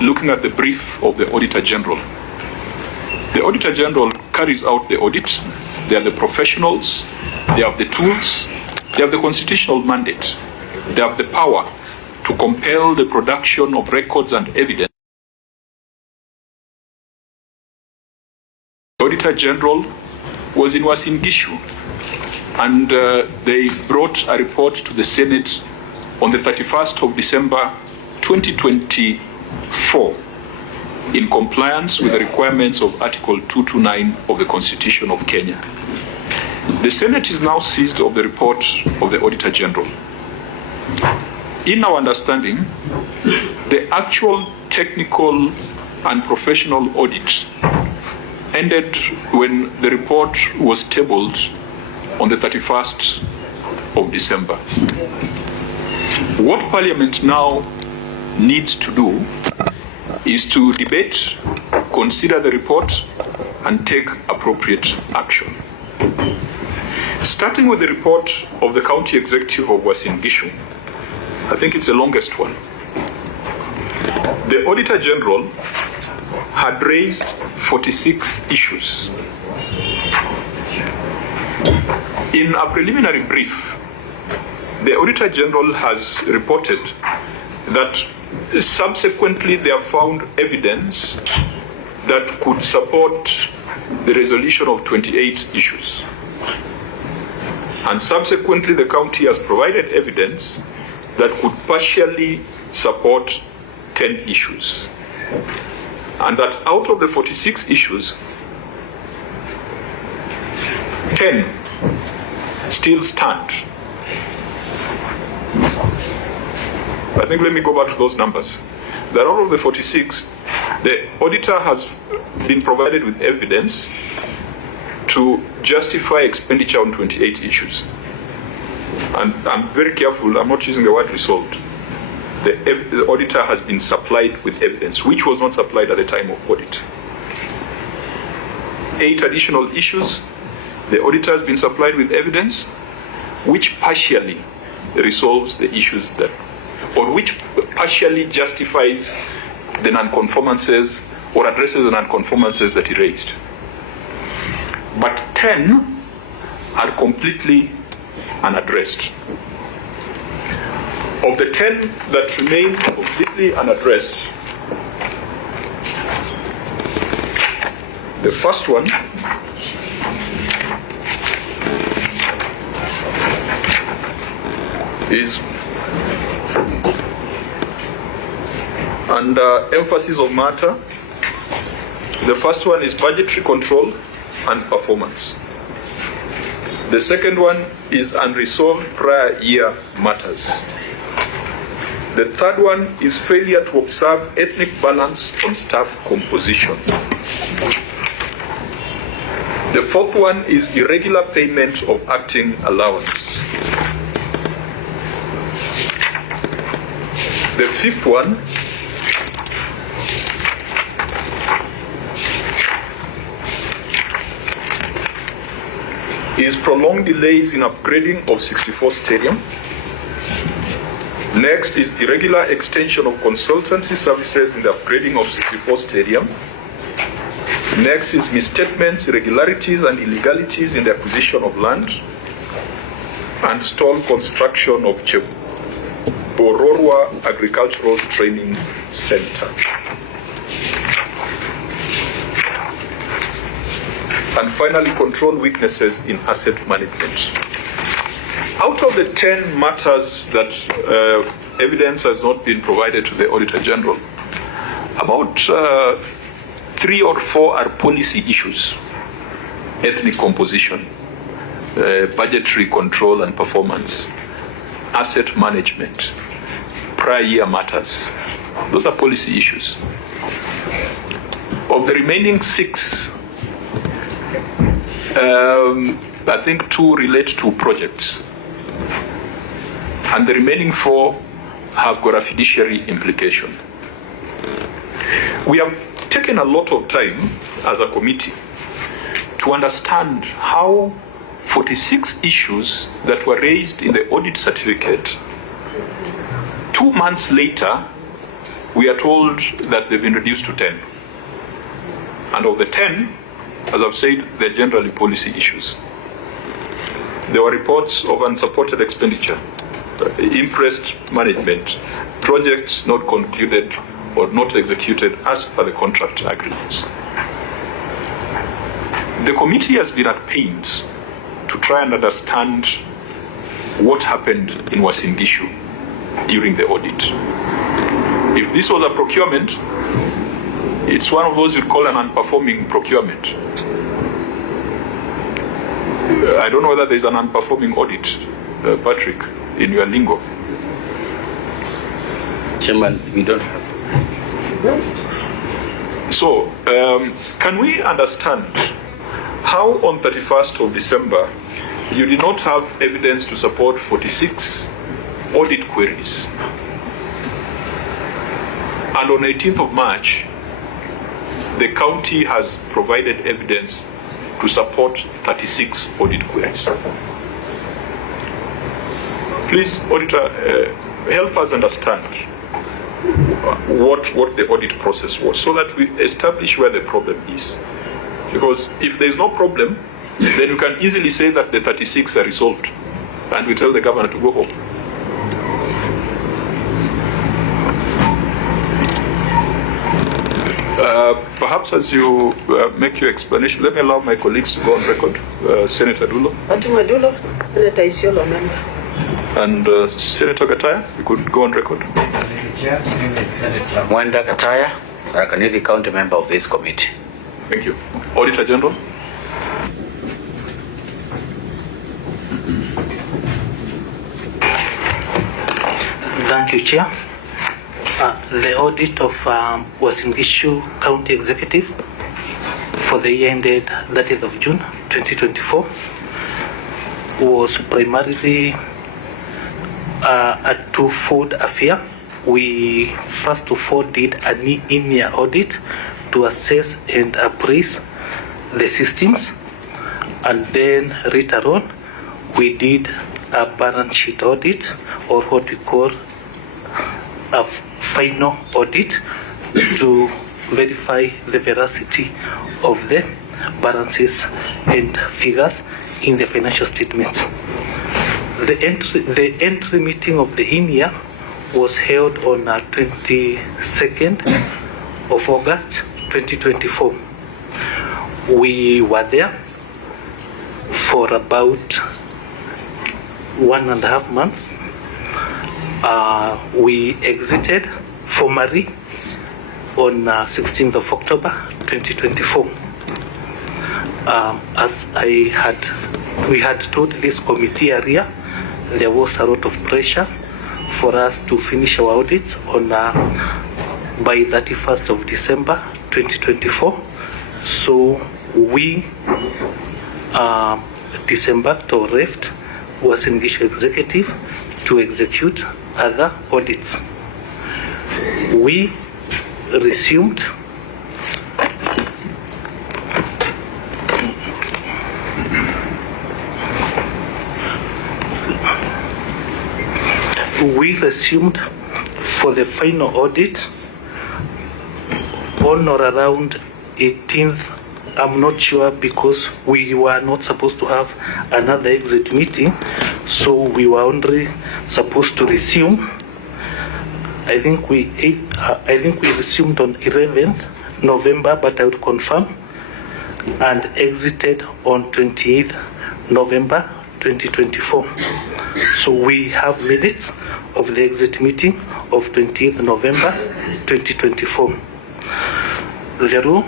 looking at the brief of the Auditor General. The Auditor General carries out the audit. They are the professionals, they have the tools, they have the constitutional mandate, they have the power to compel the production of records and evidence. The Auditor General was in Uasin Gishu, and they brought a report to the Senate on the 31st of December 2024 in compliance with the requirements of Article 229 of the Constitution of Kenya. The Senate is now seized of the report of the Auditor General. In our understanding, the actual technical and professional audit ended when the report was tabled on the 31st of December. What Parliament now needs to do is to debate, consider the report, and take appropriate action. Starting with the report of the County Executive of Uasin Gishu, I think it's the longest one. The Auditor General had raised 46 issues. In a preliminary brief, the Auditor General has reported that subsequently they have found evidence that could support the resolution of 28 issues. And subsequently the county has provided evidence that could partially support 10 issues. And that out of the 46 issues, 10 still stand. I think let me go back to those numbers. That out of the 46, the auditor has been provided with evidence to justify expenditure on 28 issues. And I'm very careful, I'm not using the word resolved. The auditor has been supplied with evidence, which was not supplied at the time of audit. 8 additional issues, the auditor has been supplied with evidence, which partially resolves the issues that, or which partially justifies the non-conformances or addresses the non-conformances that he raised. But 10 are completely unaddressed. Of the 10 that remain completely unaddressed, the first one is under emphasis of matter. The first one is budgetary control and performance. The second one is unresolved prior year matters. The third one is failure to observe ethnic balance on staff composition. The fourth one is irregular payment of acting allowance. The fifth one is prolonged delays in upgrading of 64 Stadium. Next is irregular extension of consultancy services in the upgrading of 64 Stadium. Next is misstatements, irregularities, and illegalities in the acquisition of land and stalled construction of Bororwa Agricultural Training Center. And finally, control weaknesses in asset management. Out of the 10 matters that evidence has not been provided to the Auditor General, about 3 or 4 are policy issues: ethnic composition, budgetary control and performance, asset management, prior year matters. Those are policy issues. Of the remaining 6, I think 2 relate to projects, and the remaining 4 have got a fiduciary implication. We have taken a lot of time as a committee to understand how 46 issues that were raised in the audit certificate 2 months later we are told that they've been reduced to 10. And of the 10, as I've said, they're generally policy issues. There were reports of unsupported expenditure, impressed management, projects not concluded or not executed as per the contract agreements. The committee has been at pains to try and understand what happened in Uasin Gishu during the audit. If this was a procurement, it's one of those you'd call an unperforming procurement. I don't know whether there's an unperforming audit, Patrick, in your lingo. Chairman, we don't have. So, can we understand how on 31st of December you did not have evidence to support 46 audit queries, and on 18th of March the county has provided evidence to support 36 audit queries? Please, Auditor, help us understand what the audit process was, so that we establish where the problem is. Because if there is no problem, then you can easily say that the 36 are resolved, and we tell the governor to go home. Perhaps as you make your explanation, let me allow my colleagues to go on record. Senator Dulo. Dulo, Senator Isiolo, member. And Senator Gataya, you could go on record. Mwenda Gataya, Kanidi County member of this committee. Thank you. Auditor General. Thank you, Chair. The audit of Uasin Gishu County Executive for the year ended 30th of June 2024 was primarily a twofold affair. We first of all did an in-year audit to assess and appraise the systems, and then later on we did a balance sheet audit, or what we call a final audit, to verify the veracity of the balances and figures in the financial statements. The entry meeting of the in-year was held on 22nd of August 2024. We were there for about 1.5 months. We exited formally on 16th of October 2024. As we had told this committee area, there was a lot of pressure for us to finish our audits on by 31st of December 2024. So we disembarked or left Uasin Gishu Executive to execute other audits. We resumed for the final audit on or around 18th. I'm not sure, because we were not supposed to have another exit meeting, so we were only supposed to resume. I think we resumed on 11th November, but I would confirm, and exited on 28th November 2024. So we have minutes of the exit meeting of 28th November 2024. The rule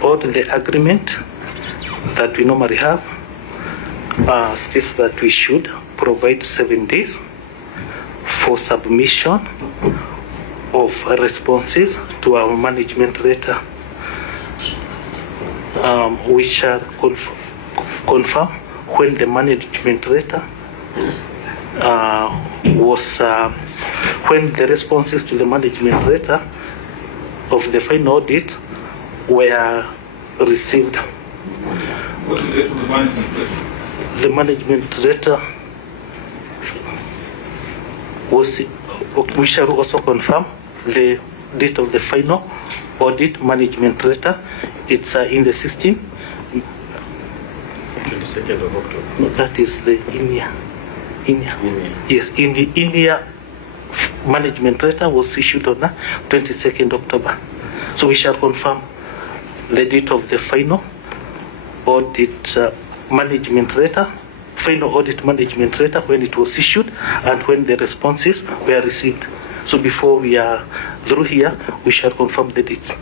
or the agreement that we normally have states that we should provide 7 days for submission of responses to our management letter. We shall confirm when the management letter when the responses to the management letter of the final audit were received. What's the date of the management letter? The management letter was, we shall also confirm the date of the final audit management letter. It's in the system. 22nd of October. No, that is the India. Yes, in the India management letter was issued on the 22nd October. So we shall confirm the date of the final audit management letter, final audit management letter, when it was issued and when the responses were received. So before we are through here, we shall confirm the dates.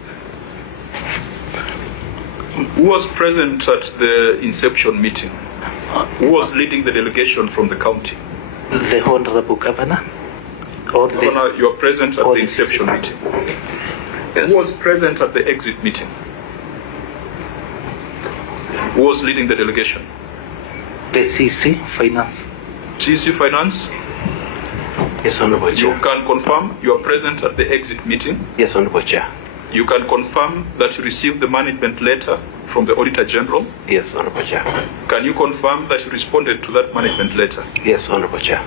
Who was present at the inception meeting? Who was leading the delegation from the county? The Honorable Governor. Or the, Governor, you are present at the or inception meeting. Yes. Who was present at the exit meeting? Who was leading the delegation? the CC Finance. GC Finance, Yes, Honorable you Chair. can confirm you are present at the exit meeting. Yes, Honorable Chair. You can confirm that you received the management letter from the Auditor General. Yes, Honorable Chair. Can you confirm that you responded to that management letter? Yes, Honorable Chair.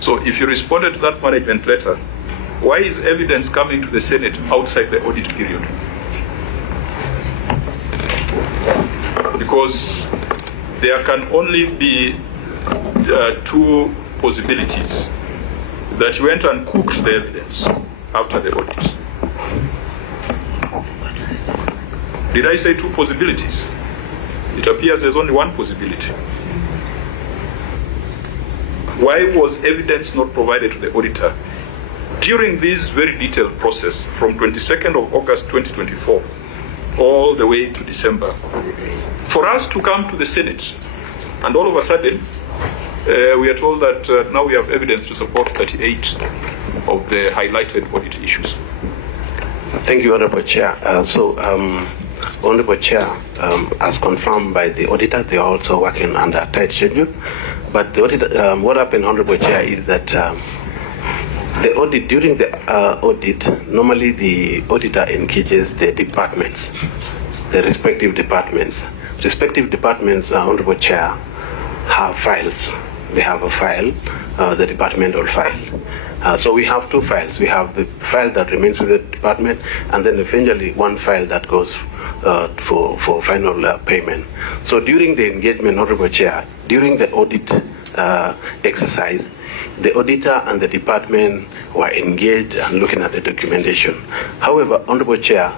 So if you responded to that management letter, why is evidence coming to the Senate outside the audit period? Because there can only be two possibilities: that you went and cooked the evidence after the audit. Did I say two possibilities? It appears there's only one possibility. Why was evidence not provided to the auditor during this very detailed process from 22nd of August 2024 all the way to December? For us to come to the Senate and all of a sudden we are told that now we have evidence to support 38 of the highlighted audit issues. Thank you, Honorable Chair. Honorable Chair, as confirmed by the auditor, they are also working under a tight schedule. But the auditor, what happened, Honorable Chair, is that the audit, during the audit, normally the auditor engages the departments, the respective departments. Respective departments, Honorable Chair, have files. They have a file, the departmental file. So we have two files. We have the file that remains with the department, and then eventually one file that goes for final payment. So during the engagement, Honorable Chair, during the audit exercise, the auditor and the department were engaged and looking at the documentation. However, Honorable Chair,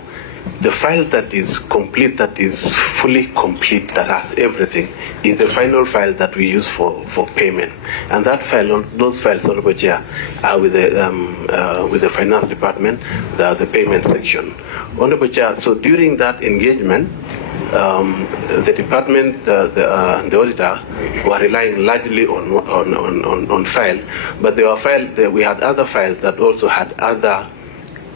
the file that is complete, that is fully complete, that has everything, is the final file that we use for payment. And that file, those files, Honorable Chair, are with the finance department, the payment section. Honorable Chair, so during that engagement, the department, the auditor, were relying largely on file, but there were we had other files that also had other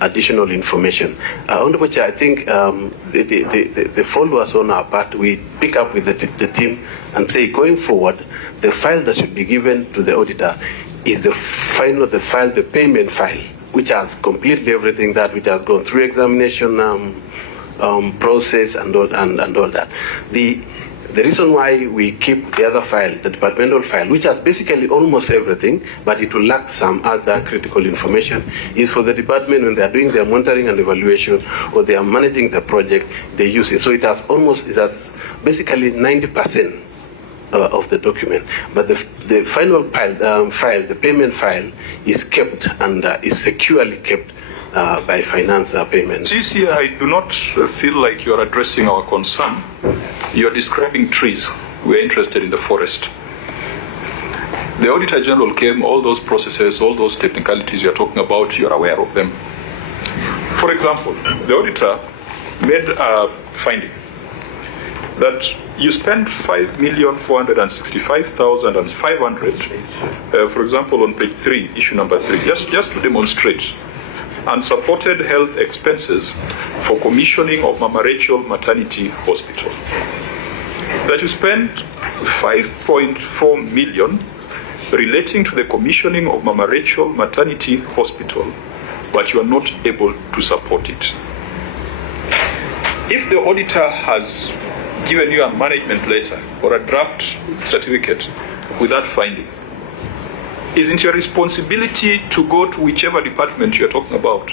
additional information. Honorable Chair, I think the fault was on our part. We pick up with the team and say, going forward, the file that should be given to the auditor is the payment file, which has completely everything which has gone through examination process and all that. The reason why we keep the other file, the departmental file, which has basically almost everything, but it will lack some other critical information, is for the department when they are doing their monitoring and evaluation or they are managing the project, they use it. So it has basically 90% of the document. But the final file, the payment file, is kept and is securely kept by finance payment. GC, I do not feel like you are addressing our concern. You are describing trees. We are interested in the forest. The Auditor General came, all those processes, all those technicalities you are talking about, you are aware of them. For example, the auditor made a finding that you spent 5,465,500, for example, on page 3, issue number 3, just to demonstrate, and supported health expenses for commissioning of Mama Rachel Maternity Hospital. That you spent 5.4 million relating to the commissioning of Mama Rachel Maternity Hospital, but you are not able to support it. If the auditor has given you a management letter or a draft certificate with that finding, isn't your responsibility to go to whichever department you're talking about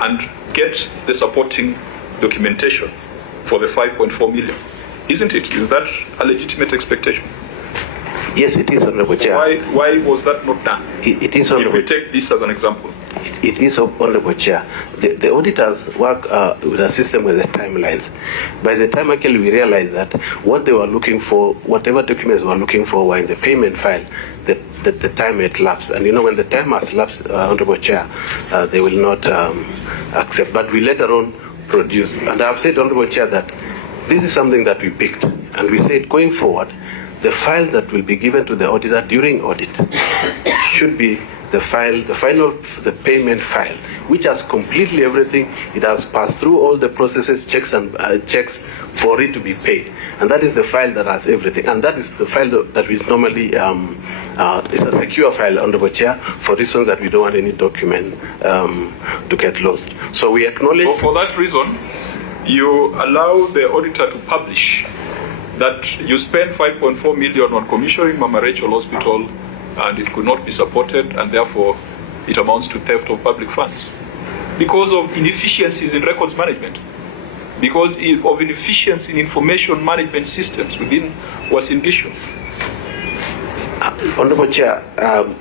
and get the supporting documentation for the 5.4 million? Isn't it? Is that a legitimate expectation? Yes, it is, Honorable Chair. Why was that not done? It is, If Honorable we take this as an example. It is, Honorable Chair. The auditors work with a system with the timelines. By the time actually we realized that what they were looking for, whatever documents they were looking for were in the payment file, the time had lapsed. And you know, when the time has lapsed, Honorable Chair, they will not accept. But we later on produced. And I've said, Honorable Chair, that this is something that we picked. And we said, going forward, the file that will be given to the auditor during audit should be the payment file, which has completely everything. It has passed through all the processes, checks checks for it to be paid. And that is the file that has everything. And that is the file that is normally is a secure file, Honorable Chair, for reasons that we don't want any document to get lost. So we acknowledge. So for that reason, you allow the auditor to publish that you spent 5.4 million on commissioning Mama Rachel Hospital and it could not be supported, and therefore it amounts to theft of public funds because of inefficiencies in records management, because of inefficiency in information management systems within Uasin-Gishu. Honorable Chair,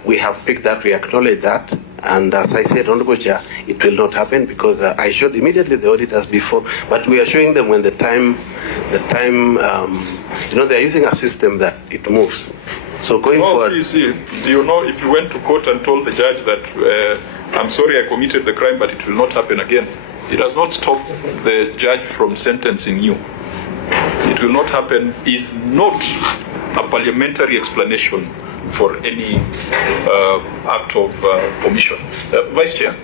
we have picked that, we acknowledge that, and as I said, Honorable Chair, it will not happen because I showed immediately the auditors before, but we are showing them when the time, you know, they are using a system that it moves. So going forward. See, you know, if you went to court and told the judge that I'm sorry I committed the crime, but it will not happen again, it does not stop the judge from sentencing you. It will not happen is not a parliamentary explanation for any act of omission. Vice Chair.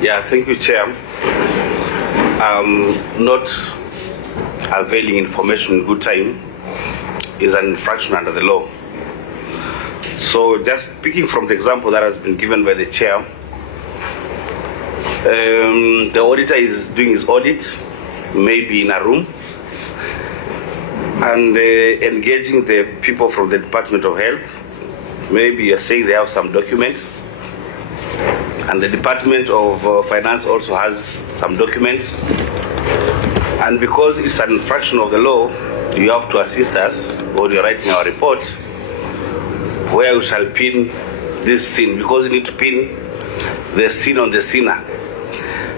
Yeah, thank you, Chair. Not availing information in good time is an infraction under the law. So just speaking from the example that has been given by the Chair, the auditor is doing his audit, maybe in a room, and engaging the people from the Department of Health. Maybe you're saying they have some documents, and the Department of Finance also has some documents, and because it's an infraction of the law, you have to assist us, or you're writing our report, where we shall pin this sin, because you need to pin the sin on the sinner.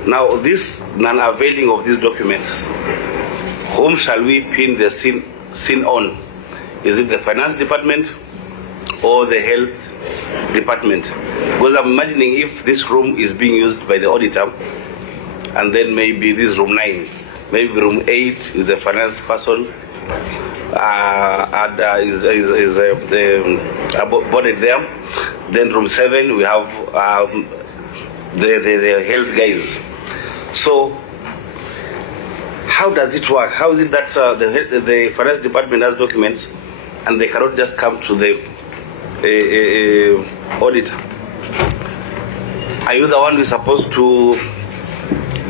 Now, this non-availing of these documents, whom shall we pin the sin on? Is it the Finance Department or the Health Department? Because I'm imagining if this room is being used by the auditor, and then maybe this room 9, maybe room 8 is the finance person, is boarded there. Then room 7 we have the health guys. So how does it work? How is it that the finance department has documents and they cannot just come to the auditor? Are you the one who is supposed to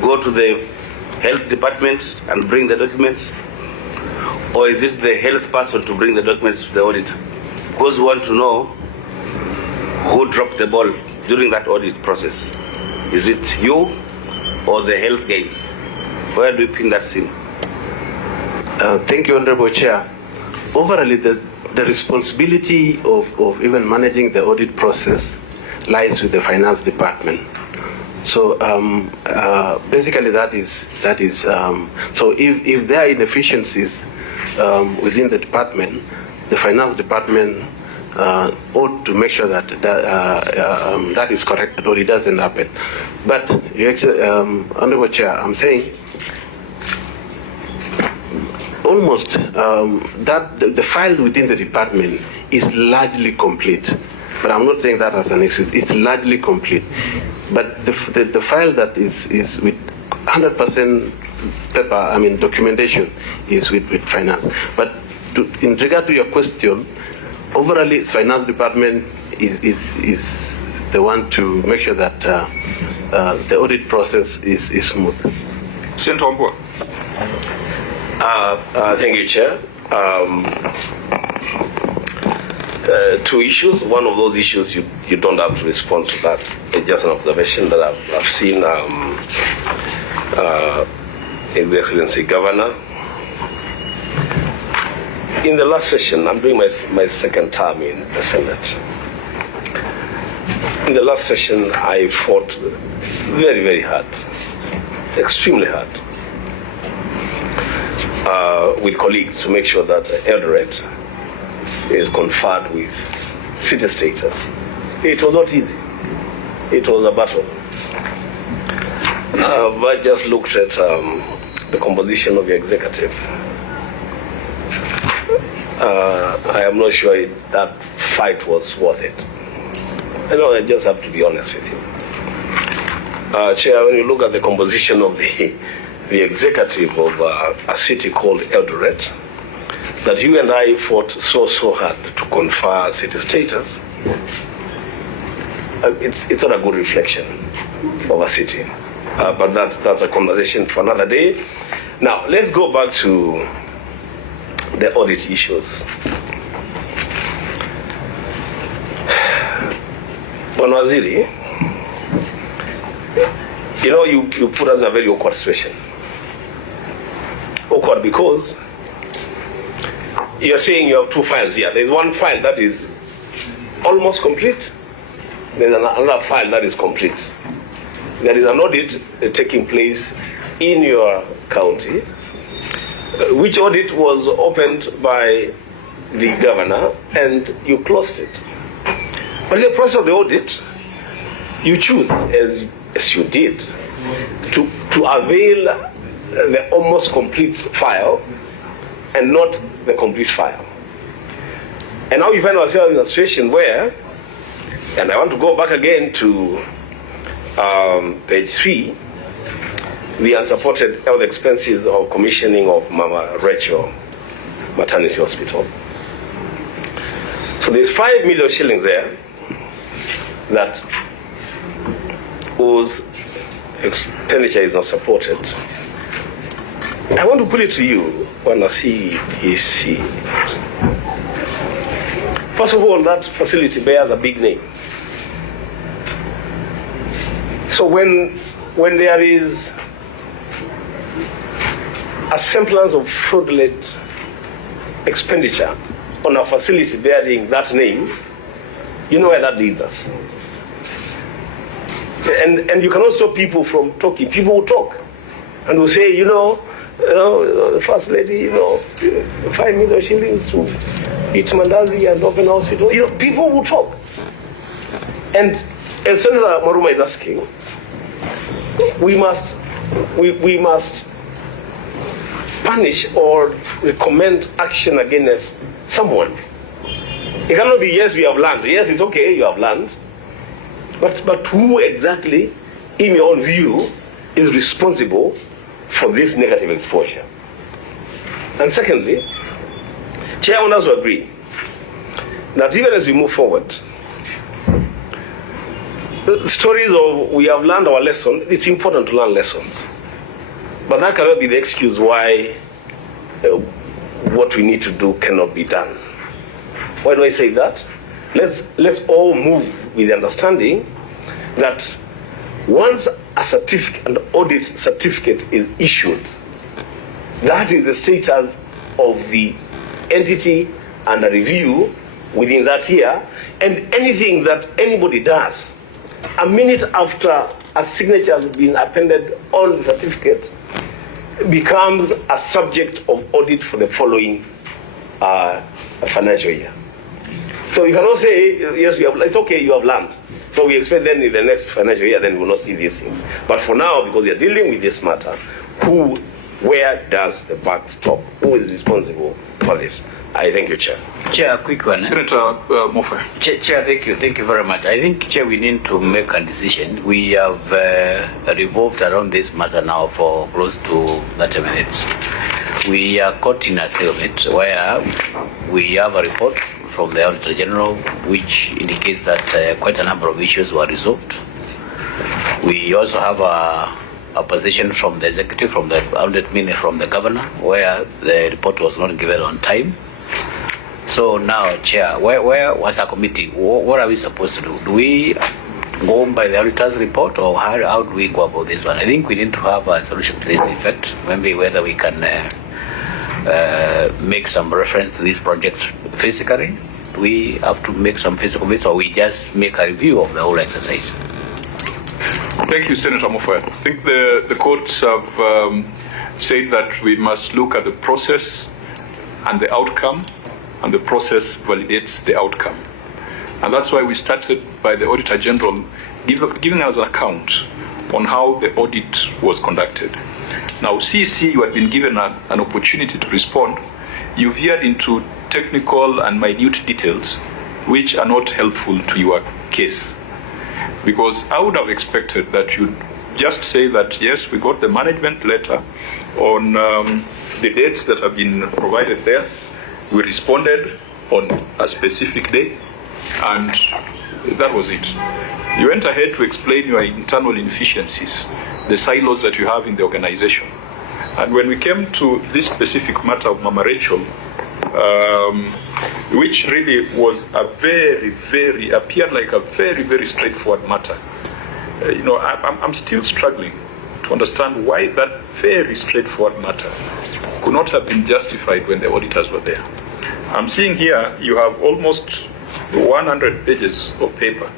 go to the health department and bring the documents? Or is it the health person to bring the documents to the auditor? Because we want to know who dropped the ball during that audit process. Is it you or the health guys? Where do we pin that sin? Thank you, Honorable Chair. Overall, the responsibility of even managing the audit process lies with the Finance Department. So basically that is so if there are inefficiencies within the department, the Finance Department ought to make sure that that is corrected, or it doesn't happen. But Honorable Chair, I'm saying almost that the file within the department is largely complete. But I'm not saying that as an excuse. It's largely complete. But the file that is with 100% paper, documentation, is with finance. But in regard to your question, overall, Finance Department is the one to make sure that the audit process is smooth. Senator Wambua. Thank you, Chair. two issues. One of those issues you don't have to respond to that. It's just an observation that I've seen His Excellency Governor. In the last session, I'm doing my second term in the Senate. In the last session, I fought very, very hard, extremely hard, with colleagues to make sure that Audit is conferred with city status. It was not easy. It was a battle. But just looked at the composition of the executive. I am not sure that fight was worth it. I just have to be honest with you. Chair, when you look at the composition of the executive of a city called Eldoret, that you and I fought so hard to confer city status, it's not a good reflection of a city. But that's a conversation for another day. Now, let's go back to the audit issues. Bwana Waziri, you put us in a very awkward situation. Awkward because you're saying you have two files here. There's one file that is almost complete. There's another file that is complete. There is an audit taking place in your county, which audit was opened by the governor and you closed it. But in the process of the audit, you choose, as you did, to avail the almost complete file and not the complete file. And now we find ourselves in a situation where, and I want to go back again to page 3, the unsupported health expenses of commissioning of Mama Rachel Maternity Hospital. So there's 5 million shillings there that whose expenditure is not supported. I want to put it to you when I see EC. First of all, that facility bears a big name. So when there is a semblance of fraudulent expenditure on a facility bearing that name, you know where that leads us. And you cannot stop people from talking. People will talk and will say, the First Lady, 5 million shillings to each Mandazi and open hospital. People will talk. And as Senator Maruma is asking, we must punish or recommend action against someone. It cannot be, yes, we have learned. Yes, it's okay, you have learned. But who exactly, in your own view, is responsible for this negative exposure? And secondly, Chair, I want us to agree that even as we move forward, the stories of we have learned our lesson, it's important to learn lessons. But that cannot be the excuse why what we need to do cannot be done. Why do I say that? Let's all move with the understanding that once a certificate, an audit certificate is issued, that is the status of the entity under review within that year, and anything that anybody does a minute after a signature has been appended on the certificate becomes a subject of audit for the following financial year. So you cannot say, yes, it's okay, you have learned. So we expect then in the next financial year, then we will not see these things. But for now, because we are dealing with this matter, where does the buck stop? Who is responsible for this? I thank you, Chair. Chair, a quick one. Senator Moja. Chair, thank you very much. I think, Chair, we need to make a decision. We have revolved around this matter now for close to 30 minutes. We are caught in a stalemate where we have a report from the Auditor General which indicates that quite a number of issues were resolved. We also have a position from the executive, from the audit, meaning from the governor, where the report was not given on time. So now, Chair, where was our committee? What are we supposed to do? Do we go on by the auditor's report, or how do we go about this one? I think we need to have a solution to this effect. Maybe whether we can make some reference to these projects physically. Do we have to make some physical bits, or we just make a review of the whole exercise? Thank you, Senator Moja. I think the courts have said that we must look at the process and the outcome, and the process validates the outcome. And that's why we started by the Auditor General giving us an account on how the audit was conducted. Now, CEC, you had been given an opportunity to respond. You veered into technical and minute details which are not helpful to your case. Because I would have expected that you'd just say that, yes, we got the management letter on the dates that have been provided there. We responded on a specific day, and that was it. You went ahead to explain your internal inefficiencies, the silos that you have in the organization. And when we came to this specific matter of Mama Rachel, which really was appeared like a very straightforward matter. I'm still struggling to understand why that very straightforward matter could not have been justified when the auditors were there. I'm seeing here you have almost 100 pages of paper.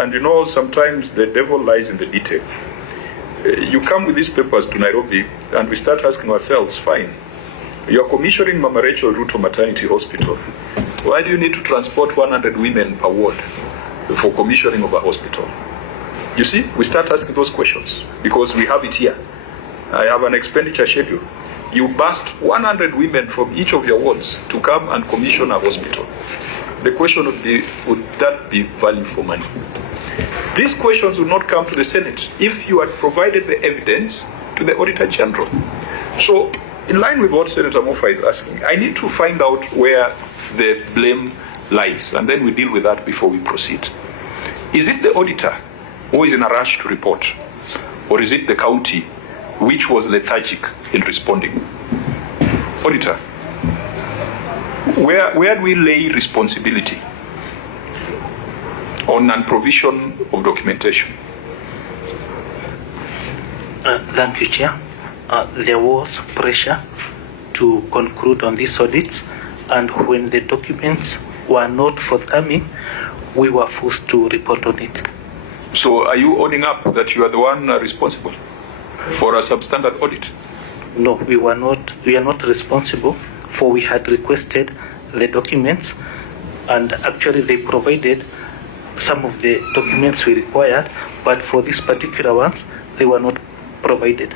And sometimes the devil lies in the detail. You come with these papers to Nairobi and we start asking ourselves, fine, you're commissioning Mama Rachel Ruto Maternity Hospital. Why do you need to transport 100 women per ward for commissioning of a hospital? You see, we start asking those questions because we have it here. I have an expenditure schedule. You burst 100 women from each of your wards to come and commission a hospital. The question would be, would that be value for money? These questions would not come to the Senate if you had provided the evidence to the Auditor General. So, in line with what Senator Moja is asking, I need to find out where the blame lies, and then we deal with that before we proceed. Is it the auditor who is in a rush to report, or is it the county which was lethargic in responding? Auditor, where do we lay responsibility on non-provision of documentation? Thank you, Chair. There was pressure to conclude on these audits, and when the documents were not forthcoming, we were forced to report on it. So are you owning up that you are the one responsible for a substandard audit? No, we are not responsible, for we had requested the documents, and actually they provided some of the documents we required, but for these particular ones, they were not provided.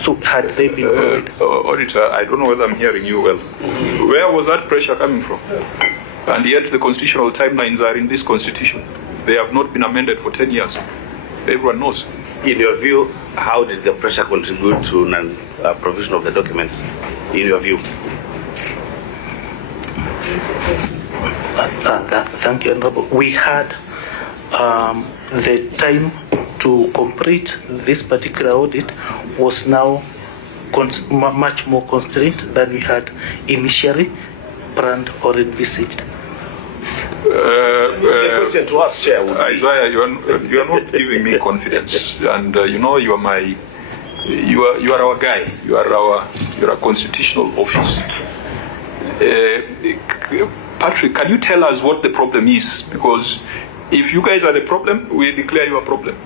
So had they been provided? Auditor, I don't know whether I'm hearing you well. Where was that pressure coming from? And yet the constitutional timelines are in this constitution. They have not been amended for 10 years. Everyone knows. In your view, how did the pressure contribute to non-provision of the documents, in your view? Thank you, Honorable. We had the time to complete this particular audit was now much more constrained than we had initially planned or envisaged. The question to us, Chair, would be... Isaiah, you are not giving me confidence, and you are our guy. You are a constitutional office. Patrick, can you tell us what the problem is? Because if you guys are the problem, we declare you a problem,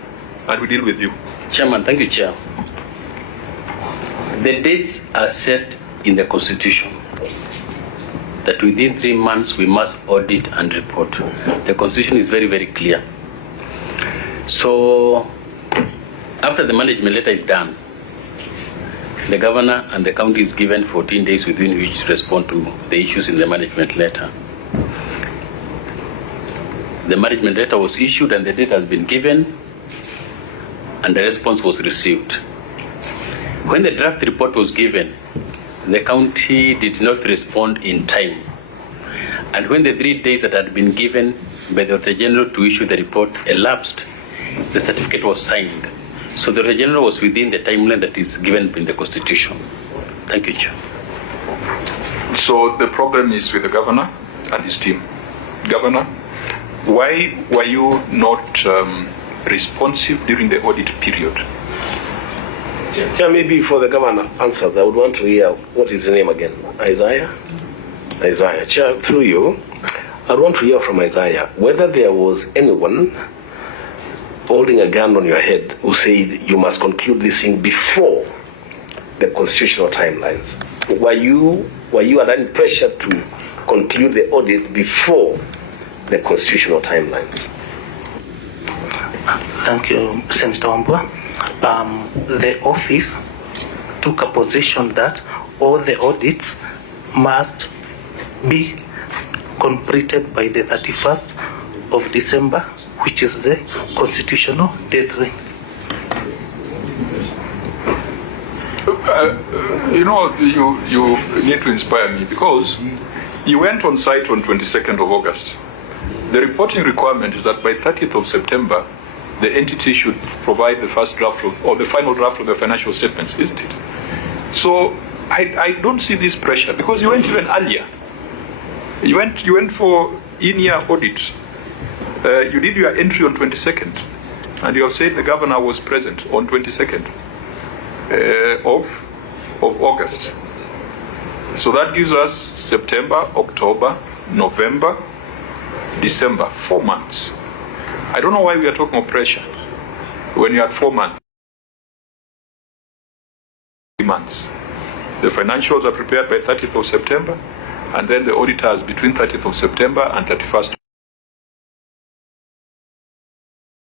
and we deal with you. Chairman, thank you, Chair. The dates are set in the Constitution that within 3 months we must audit and report. The Constitution is very clear. So after the management letter is done, the governor and the county is given 14 days within which to respond to the issues in the management letter. The management letter was issued and the date has been given and the response was received. When the draft report was given, the county did not respond in time. And when the 3 days that had been given by the Auditor General to issue the report elapsed, the certificate was signed. So the Auditor General was within the timeline that is given in the Constitution. Thank you, Chair. So the problem is with the governor and his team. Governor, why were you not responsive during the audit period? Yeah, maybe before the governor answers, I would want to hear what is his name again? Isaiah? Isaiah. Chair, through you, I want to hear from Isaiah whether there was anyone holding a gun on your head who said you must conclude this thing before the constitutional timelines. Were you under any pressure to conclude the audit before the constitutional timelines? Thank you, Senator Wambua. The office took a position that all the audits must be completed by the 31st of December, which is the constitutional deadline. You need to inspire me because you went on site on 22nd of August. The reporting requirement is that by 30th of September, the entity should provide the first draft or the final draft of the financial statements, isn't it? So I don't see this pressure because you went even earlier. You went for in-year audit. You did your entry on 22nd, and you have said the governor was present on 22nd of August. So that gives us September, October, November, December, 4 months. I don't know why we are talking of pressure when you had 4 months. 3 months. The financials are prepared by 30th of September, and then the auditors between 30th of September and 31st.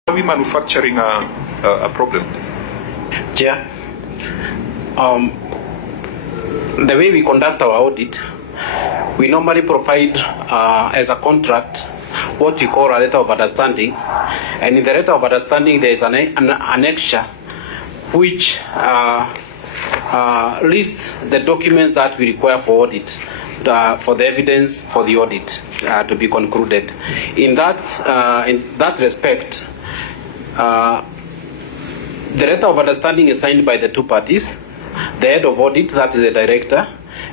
Are we manufacturing a problem? Chair, the way we conduct our audit, we normally provide as a contract what we call a letter of understanding, and in the letter of understanding there is an annexure which lists the documents that we require for audit, for the evidence for the audit to be concluded. In that respect, the letter of understanding is signed by the two parties, the head of audit, that is the director,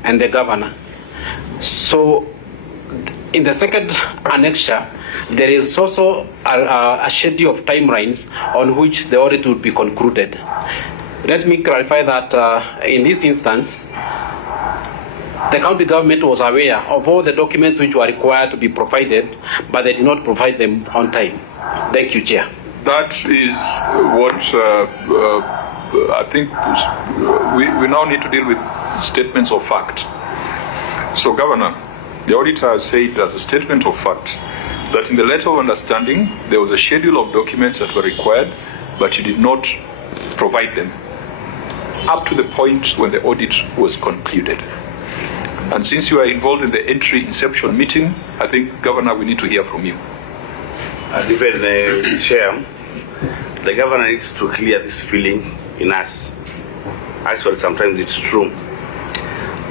and the governor. So in the second annexure, there is also a schedule of timelines on which the audit would be concluded. Let me clarify that in this instance, the county government was aware of all the documents which were required to be provided, but they did not provide them on time. Thank you, Chair. That is what I think we now need to deal with statements of fact. So, Governor, the auditor has said as a statement of fact that in the letter of understanding there was a schedule of documents that were required, but you did not provide them up to the point when the audit was concluded. And since you are involved in the entry inception meeting, I think, Governor, we need to hear from you. Even the chair, the governor needs to clear this feeling in us. Actually, sometimes it's true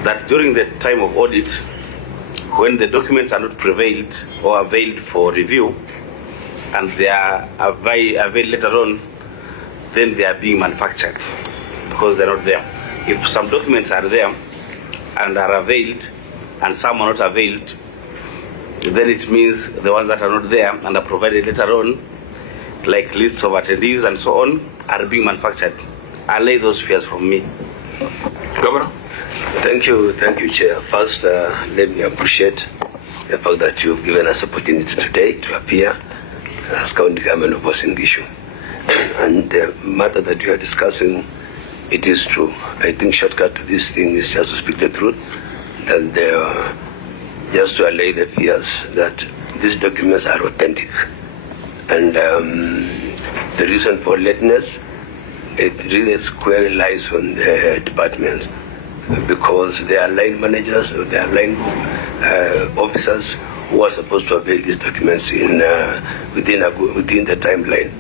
that during the time of audit, when the documents are not prevailed or availed for review, and they are availed later on, then they are being manufactured because they're not there. If some documents are there and are availed, and some are not availed, then it means the ones that are not there and are provided later on, like lists of attendees and so on, are being manufactured. I lay those fears from me. Governor? Thank you, Chair. First, let me appreciate the fact that you've given us opportunity today to appear as County Government of Uasin Gishu. And the matter that you are discussing, it is true. I think shortcut to this thing is just to speak the truth, and just to allay the fears that these documents are authentic. And the reason for lateness, it really squarely lies on the departments, because they are line managers or they are line officers who are supposed to avail these documents within the timeline.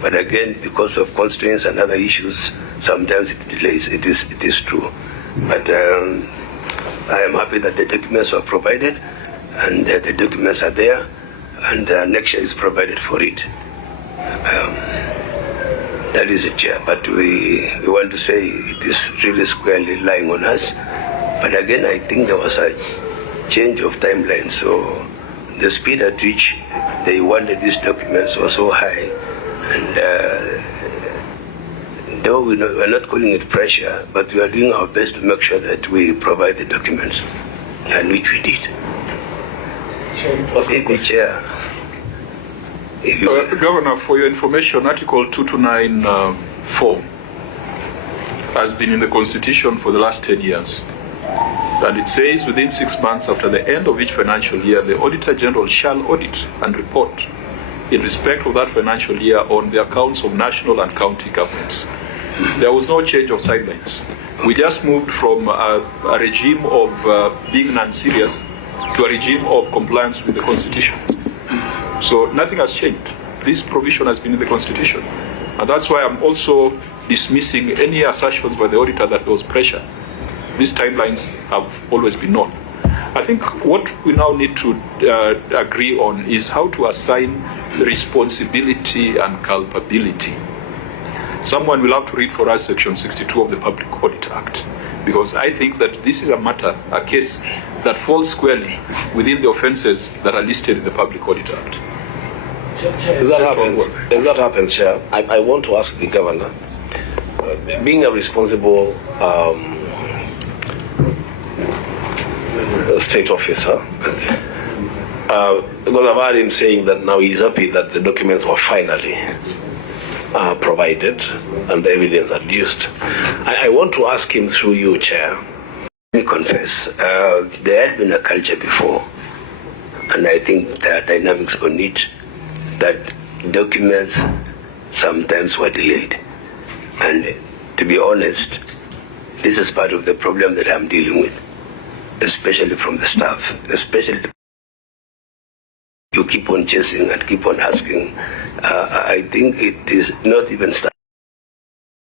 But again, because of constraints and other issues, sometimes it delays. It is true. But I am happy that the documents were provided, and the documents are there, and next year is provided for it. That is it, Chair. But we want to say it is really squarely lying on us, But again, I think there was a change of timeline, so the speed at which they wanted these documents was so high, and though we're not calling it pressure, but we are doing our best to make sure that we provide the documents, and which we did. The chair. Governor, for your information, Article 2294 has been in the Constitution for the last 10 years. And it says within 6 months after the end of each financial year, the Auditor General shall audit and report in respect of that financial year on the accounts of national and county governments. There was no change of timelines. We just moved from a regime of being non-serious to a regime of compliance with the Constitution. So nothing has changed. This provision has been in the Constitution. And that's why I'm also dismissing any assertions by the auditor that there was pressure. These timelines have always been known. I think what we now need to agree on is how to assign responsibility and culpability. Someone will have to read for us Section 62 of the Public Audit Act, because I think that this is a matter, a case that falls squarely within the offences that are listed in the Public Audit Act. As that happens, Chair, I want to ask the Governor, being a responsible state officer, because I've heard him saying that now he's happy that the documents were finally provided and the evidence adduced. I want to ask him through you, Chair. Let me confess, there had been a culture before, and I think there are dynamics on it, that documents sometimes were delayed. And to be honest, this is part of the problem that I'm dealing with, especially from the staff, especially you keep on chasing and keep on asking. I think it is not even started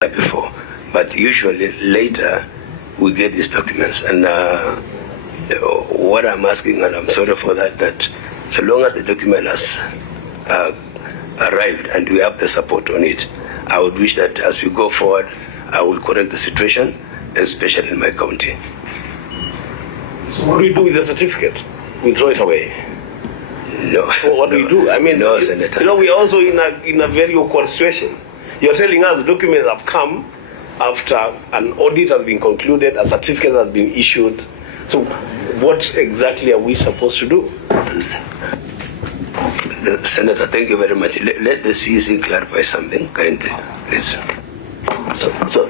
before, but usually later we get these documents. And what I'm asking, and I'm sorry for that, that so long as the document has arrived and we have the support on it, I would wish that as we go forward, I will correct the situation, especially in my county. So what do we do with the certificate? We throw it away? No. So what do we do? I mean, no, Senator. You know, we're also in a very awkward situation. You're telling us documents have come after an audit has been concluded, a certificate has been issued. So what exactly are we supposed to do? Senator, thank you very much. Let the CEC clarify something, kindly, please. So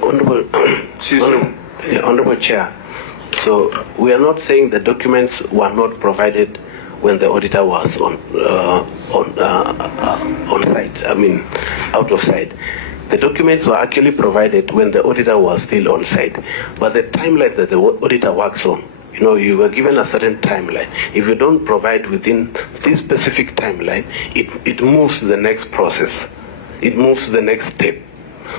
Honorable Chair, so we are not saying the documents were not provided when the auditor was on site. I mean, out of sight. The documents were actually provided when the auditor was still on site, but the timeline that the auditor works on, you know, you were given a certain timeline. If you don't provide within this specific timeline, it moves to the next process. It moves to the next step.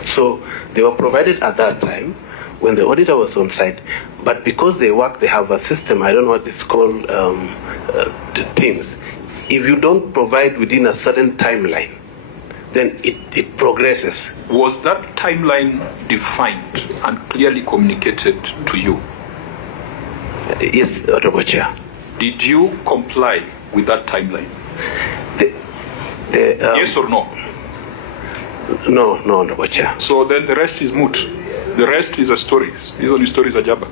So they were provided at that time when the auditor was on site, but because they work, they have a system, I don't know what it's called, teams. If you don't provide within a certain timeline, then it progresses. Was that timeline defined and clearly communicated to you? Yes, Honorable Chair. Did you comply with that timeline? Yes or no? No, Honorable Chair. So then the rest is moot. The rest is a story. These only stories are jabber.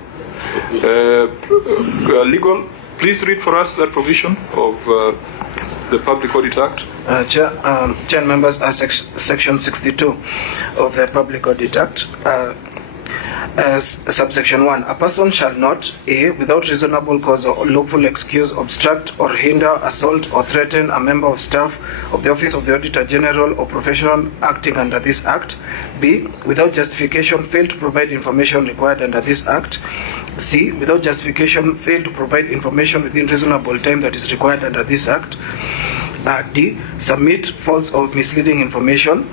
Legal, please read for us that provision of the Public Audit Act. Chair members, Section 62 of the Public Audit Act. Subsection 1, a person shall not, A, without reasonable cause or lawful excuse, obstruct or hinder, assault or threaten a member of staff of the Office of the Auditor General or professional acting under this Act. B, without justification, fail to provide information required under this Act. C, without justification, fail to provide information within reasonable time that is required under this Act. D, submit false or misleading information.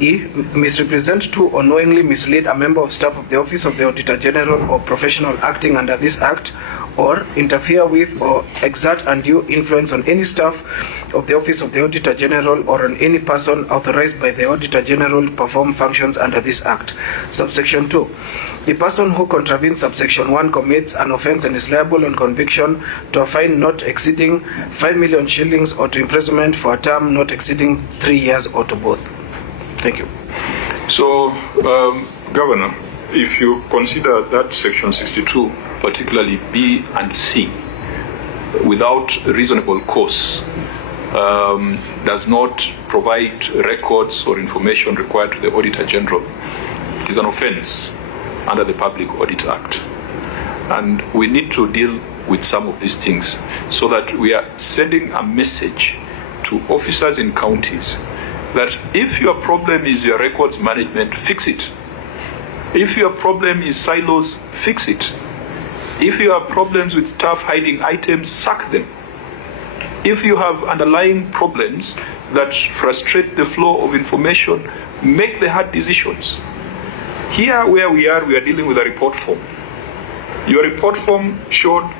E, misrepresent to or knowingly mislead a member of staff of the Office of the Auditor General or professional acting under this Act, or interfere with or exert undue influence on any staff of the Office of the Auditor General or on any person authorized by the Auditor General to perform functions under this Act. Subsection 2. The person who contravenes subsection 1 commits an offence and is liable on conviction to a fine not exceeding 5 million shillings or to imprisonment for a term not exceeding 3 years or to both. Thank you. So, Governor, if you consider that section 62, particularly B and C, without reasonable cause, does not provide records or information required to the Auditor General, it is an offence under the Public Audit Act. And we need to deal with some of these things so that we are sending a message to officers in counties that if your problem is your records management, fix it. If your problem is silos, fix it. If you have problems with staff hiding items, sack them. If you have underlying problems that frustrate the flow of information, make the hard decisions. Here where we are dealing with a report form. Your report form showed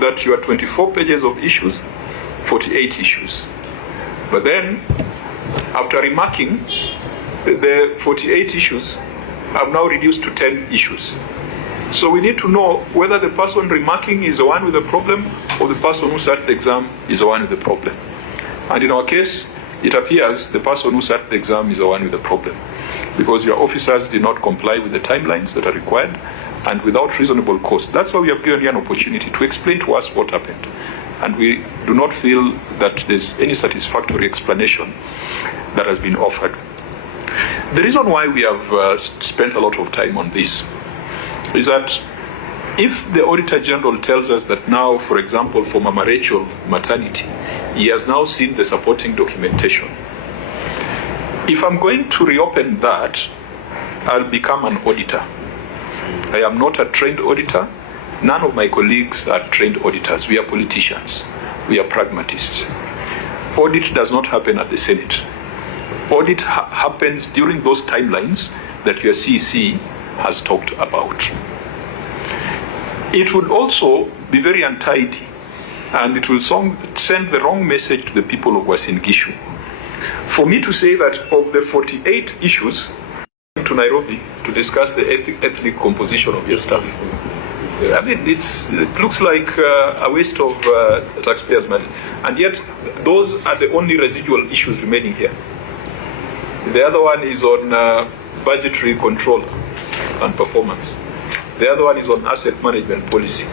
that you had 24 pages of issues, 48 issues. But then, after remarking, the 48 issues have now reduced to 10 issues. So we need to know whether the person remarking is the one with the problem or the person who sat the exam is the one with the problem. And in our case, it appears the person who sat the exam is the one with the problem, because your officers did not comply with the timelines that are required and without reasonable cause. That's why we have given you an opportunity to explain to us what happened. And we do not feel that there's any satisfactory explanation that has been offered. The reason why we have spent a lot of time on this is that if the Auditor General tells us that now, for example, for Mama Rachel maternity, he has now seen the supporting documentation. If I'm going to reopen that, I'll become an auditor. I am not a trained auditor. None of my colleagues are trained auditors. We are politicians. We are pragmatists. Audit does not happen at the Senate. Audit happens during those timelines that your CEC has talked about. It would also be very untidy, and it will send the wrong message to the people of Uasin Gishu. For me to say that of the 48 issues to Nairobi to discuss the ethnic composition of your staff, I mean, it looks like a waste of taxpayers' money. And yet, those are the only residual issues remaining here. The other one is on budgetary control and performance. The other one is on asset management policy.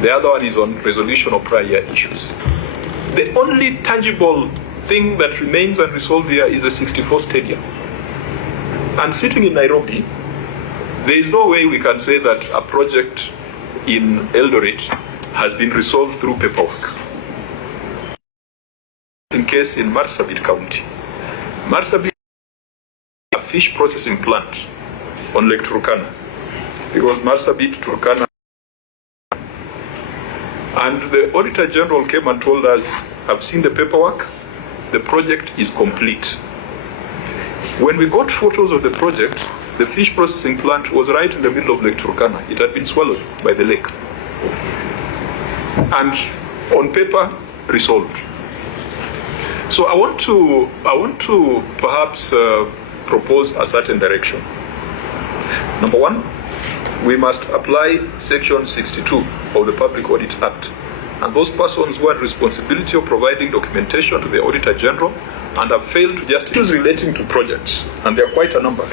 The other one is on resolution of prior year issues. The only tangible thing that remains unresolved here is the 64 stadium. And sitting in Nairobi, there is no way we can say that a project in Eldoret has been resolved through paperwork. In case in Marsabit County, Marsabit a fish processing plant on Lake Turkana, because Marsabit, Turkana, and the Auditor General came and told us, I've seen the paperwork, the project is complete. When we got photos of the project, the fish processing plant was right in the middle of Lake Turkana. It had been swallowed by the lake. And on paper, resolved. So I want to perhaps propose a certain direction. Number one, we must apply Section 62 of the Public Audit Act. And those persons who had responsibility of providing documentation to the Auditor General and have failed to just issues relating to projects, and there are quite a number.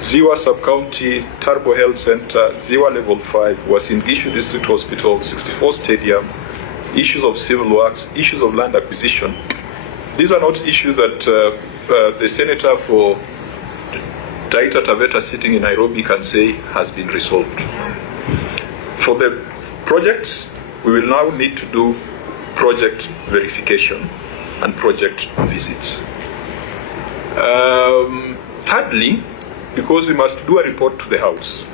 Ziwa Sub-County, Turbo Health Center, Ziwa Level 5, Uasin Gishu District Hospital, 64 Stadium, issues of civil works, issues of land acquisition. These are not issues that the Senator for Taita Taveta sitting in Nairobi can say has been resolved. For the projects, we will now need to do project verification and project visits. Thirdly, because we must do a report to the House.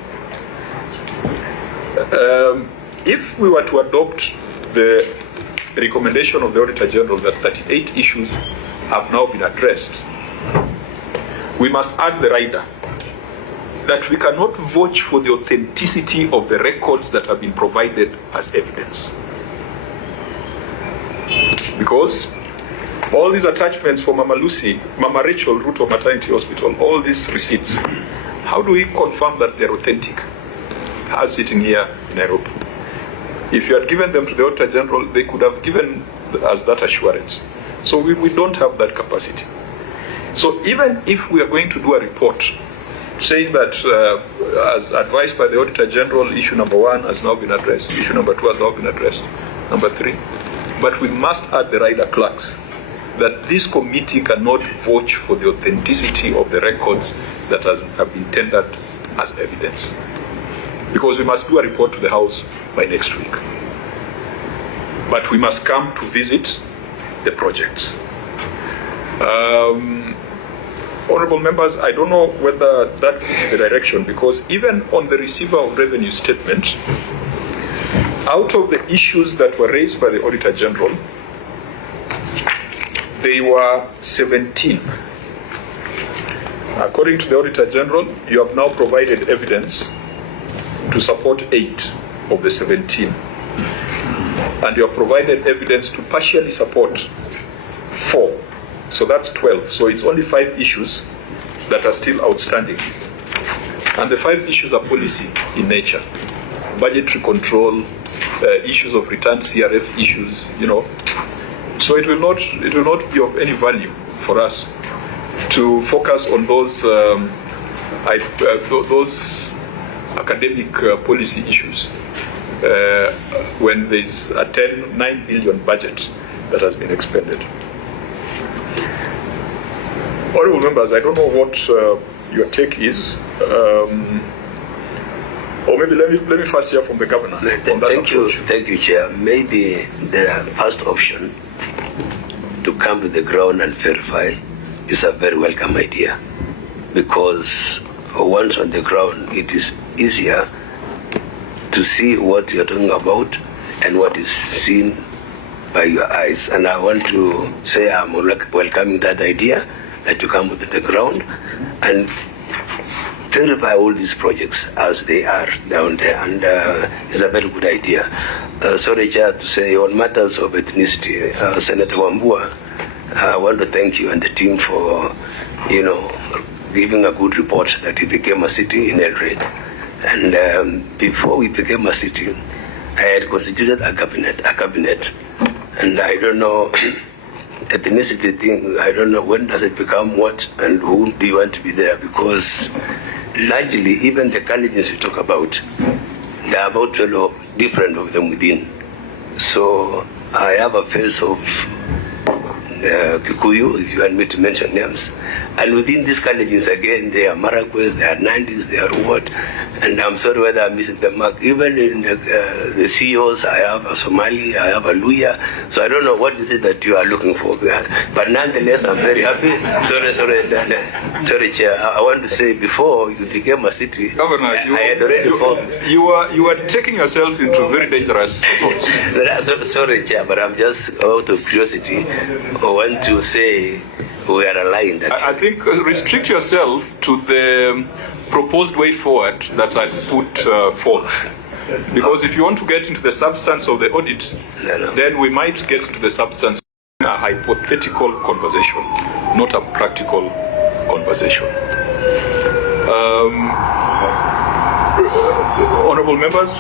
If we were to adopt the recommendation of the Auditor General that 38 issues have now been addressed, we must add the rider that we cannot vouch for the authenticity of the records that have been provided as evidence. Because all these attachments for Mama Lucy, Mama Rachel, Ruto Maternity Hospital, all these receipts, how do we confirm that they're authentic? As sitting here in Nairobi. If you had given them to the Auditor General, they could have given us that assurance. So we don't have that capacity. So even if we are going to do a report saying that as advised by the Auditor General, issue number 1 has now been addressed, issue number 2 has now been addressed, number 3, but we must add the rider clerks that this committee cannot vouch for the authenticity of the records that have been tendered as evidence. Because we must do a report to the House by next week. But we must come to visit the projects. Honorable members, I don't know whether that could be the direction, because even on the receiver of revenue statement, out of the issues that were raised by the Auditor General, they were 17. According to the Auditor General, you have now provided evidence to support 8 of the 17. And you have provided evidence to partially support 4. So that's 12. So it's only 5 issues that are still outstanding. And the 5 issues are policy in nature. Budgetary control, issues of return CRF issues, So it will not be of any value for us to focus on those academic policy issues when there's a 9 billion budget that has been expended. Honorable members, I don't know what your take is, or maybe let me first hear from the governor. On that Thank you, Chair. Maybe the first option, to come to the ground and verify, is a very welcome idea, because once on the ground, it is easier to see what you're talking about and what is seen by your eyes. And I want to say I'm welcoming that idea, that you come to the ground and verify all these projects as they are down there, and it's a very good idea. Sorry, Chair, to say on matters of ethnicity, Senator Wambua, I want to thank you and the team for, giving a good report that it became a city in Eldoret. And before we became a city, I had constituted a cabinet, and I don't know, ethnicity thing, I don't know when does it become what and who do you want to be there, because largely even the candidates you talk about, there are about 12 different of them within. So I have a face of Kikuyu, if you want me to mention names. And within these candidates again, they are Marakwes, they are Nandis, they are what. And I'm sorry whether I'm missing the mark. Even in the CEOs, I have a Somali, I have a Luya. So I don't know what is it that you are looking for there. But nonetheless, I'm very happy. Sorry, Chair. I want to say, before you became a city, Governor, I had already formed. You are taking yourself into very dangerous spots. Sorry, Chair, but I'm just out of curiosity. I want to say we are aligned. I think restrict yourself to the proposed way forward that I put forth. Because if you want to get into the substance of the audit, then we might get into the substance of a hypothetical conversation, not a practical conversation. Honorable members?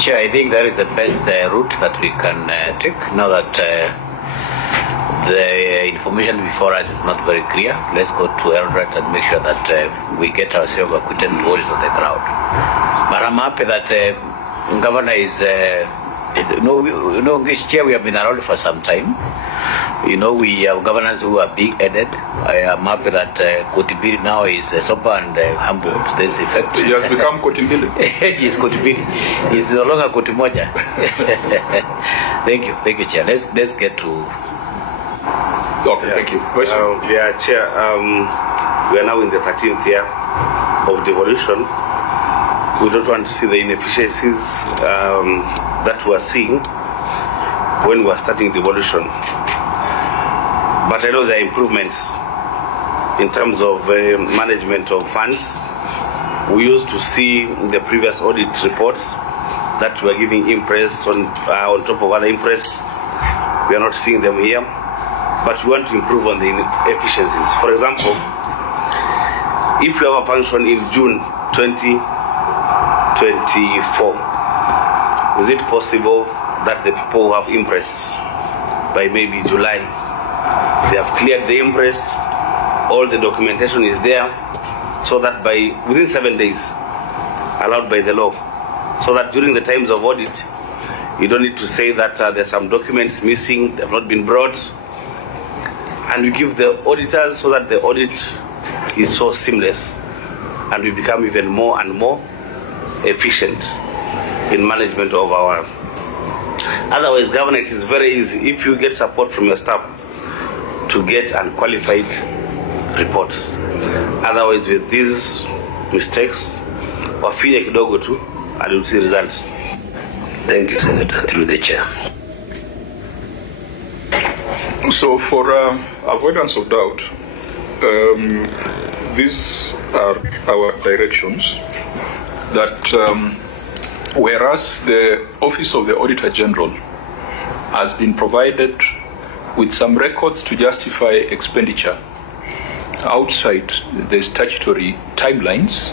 Chair, I think that is the best route that we can take now that the information before us is not very clear. Let's go to Eldoret and make sure that we get ourselves acquainted with what is on the ground. But I'm happy that Governor is, this Chair, we have been around for some time. We have governors who are big-headed. I am happy that Koti now is sober and humble to this effect. He has become Koti. He is Koti. He is no longer Koti Moja. Thank you, Chair. Let's get to. Okay, thank you. Chair, we are now in the 13th year of devolution. We don't want to see the inefficiencies that we are seeing when we are starting devolution. But I know there are improvements in terms of management of funds We used to see in the previous audit reports that we are giving impress on top of other impress. We are not seeing them here, but we want to improve on the efficiencies. For example, if you have a function in June 2024, is it possible that the people who have impress by maybe July, they have cleared the impress, all the documentation is there, so that by within 7 days, allowed by the law, so that during the times of audit, you don't need to say that there's some documents missing, they have not been brought, and we give the auditors so that the audit is so seamless, and we become even more and more efficient in management of our. Otherwise, governance is very easy if you get support from your staff to get unqualified reports. Otherwise, with these mistakes, wafinya kidogo tu, and you'll see results. Thank you, Senator, through the chair. So for avoidance of doubt, these are our directions that whereas the Office of the Auditor General has been provided with some records to justify expenditure outside the statutory timelines,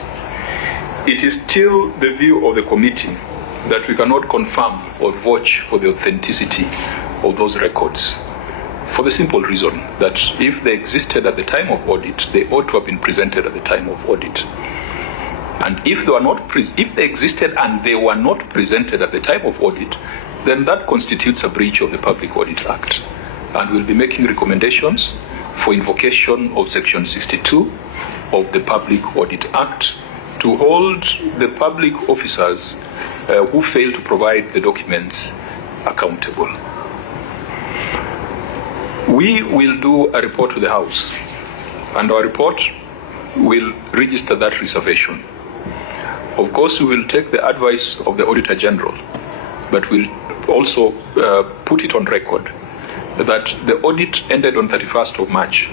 it is still the view of the committee that we cannot confirm or vouch for the authenticity of those records, for the simple reason that if they existed at the time of audit, they ought to have been presented at the time of audit. And if they were not if they existed and they were not presented at the time of audit, then that constitutes a breach of the Public Audit Act. And we'll be making recommendations for invocation of Section 62 of the Public Audit Act to hold the public officers who fail to provide the documents accountable. We will do a report to the House, and our report will register that reservation. Of course, we will take the advice of the Auditor General, but we'll also put it on record that the audit ended on 31st of March,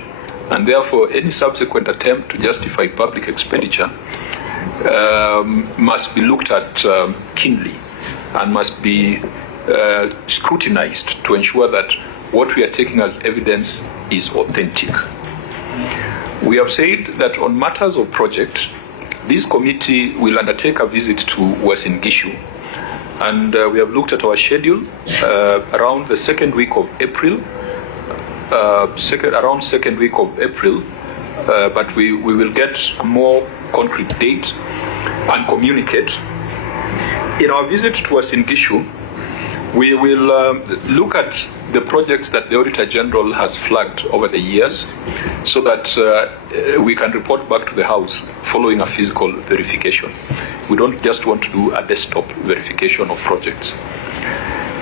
and therefore any subsequent attempt to justify public expenditure must be looked at keenly and must be scrutinized to ensure that what we are taking as evidence is authentic. We have said that on matters of project, this committee will undertake a visit to Uasin Gishu, and we have looked at our schedule around the second week of April, but we will get a more concrete date and communicate. In our visit to Uasin Gishu, we will look at the projects that the Auditor General has flagged over the years so that we can report back to the House following a physical verification. We don't just want to do a desktop verification of projects.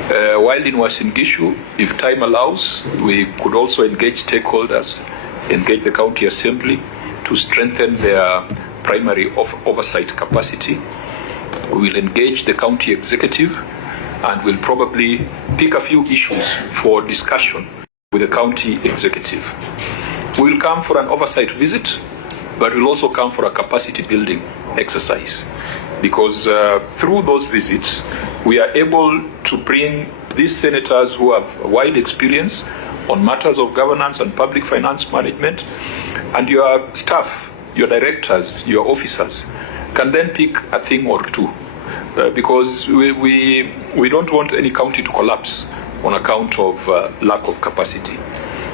While in Uasin Gishu, if time allows, we could also engage stakeholders, engage the County Assembly to strengthen their primary oversight capacity. We will engage the County Executive, and we'll probably pick a few issues for discussion with the County Executive. We'll come for an oversight visit, but we'll also come for a capacity building exercise, because through those visits, we are able to bring these senators who have wide experience on matters of governance and public finance management, and your staff, your directors, your officers can then pick a thing or two. Because we don't want any county to collapse on account of lack of capacity.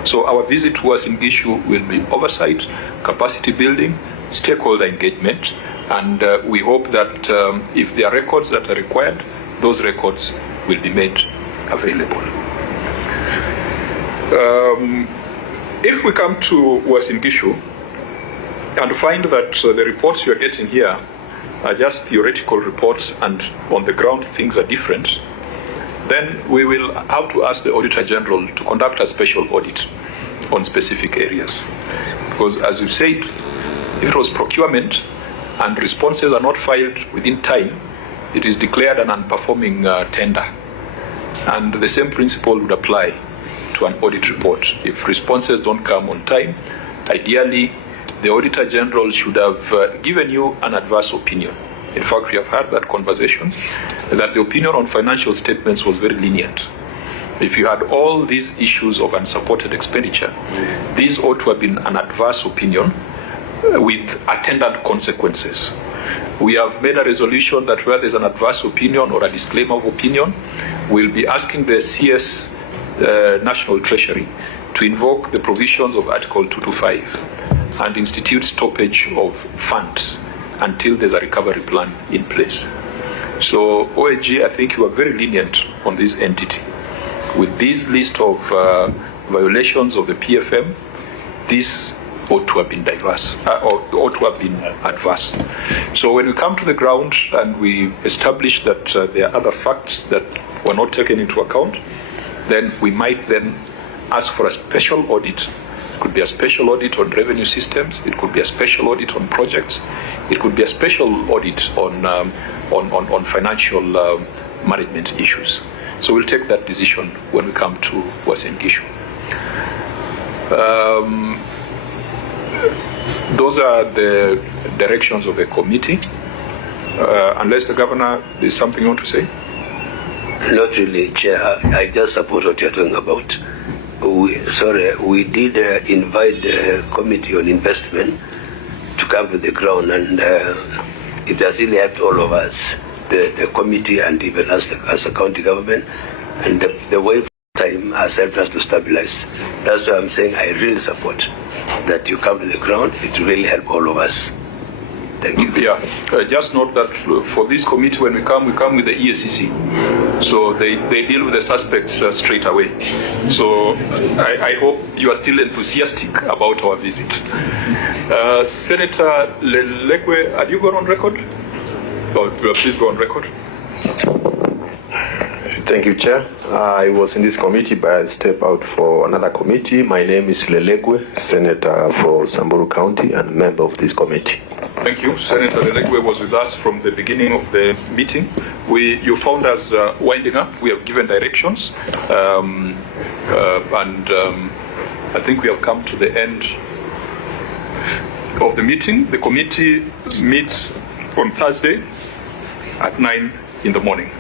So our visit to Uasin Gishu will be oversight, capacity building, stakeholder engagement, and we hope that if there are records that are required, those records will be made available. If we come to Uasin Gishu and find that the reports you are getting here are just theoretical reports and on the ground things are different, then we will have to ask the Auditor General to conduct a special audit on specific areas. Because as we've said, if it was procurement and responses are not filed within time, it is declared an unperforming tender. And the same principle would apply to an audit report. If responses don't come on time, ideally the Auditor General should have given you an adverse opinion. In fact, we have had that conversation, that the opinion on financial statements was very lenient. If you had all these issues of unsupported expenditure, these ought to have been an adverse opinion with attendant consequences. We have made a resolution that where there's an adverse opinion or a disclaimer of opinion, we'll be asking the CS National Treasury to invoke the provisions of Article 225 and institute stoppage of funds until there's a recovery plan in place. So OAG, I think you are very lenient on this entity. With this list of violations of the PFM, this ought to have been diverse, or ought to have been adverse. So when we come to the ground and we establish that there are other facts that were not taken into account, then we might then ask for a special audit. It could be a special audit on revenue systems. It could be a special audit on projects. It could be a special audit on financial management issues. So we'll take that decision when we come to Uasin Gishu. Those are the directions of the committee. Unless the governor, there's something you want to say? Not really, Chair. I just support what you're talking about. We did invite the Committee on Investment to come to the ground, and it has really helped all of us, the committee and even as a county government, and the way time has helped us to stabilize. That's why I'm saying I really support that you come to the ground. It will really help all of us. Thank you. Yeah, just note that for this committee, when we come with the EACC. So they deal with the suspects straight away. So I hope you are still enthusiastic about our visit. Senator Lelekwe, are you going on record? Oh, please go on record. Thank you, Chair. I was in this committee, but I stepped out for another committee. My name is Lelekwe, Senator for Samburu County and member of this committee. Thank you. Senator Lelekwe was with us from the beginning of the meeting. You found us winding up. We have given directions, and I think we have come to the end of the meeting. The committee meets on Thursday at 9 in the morning.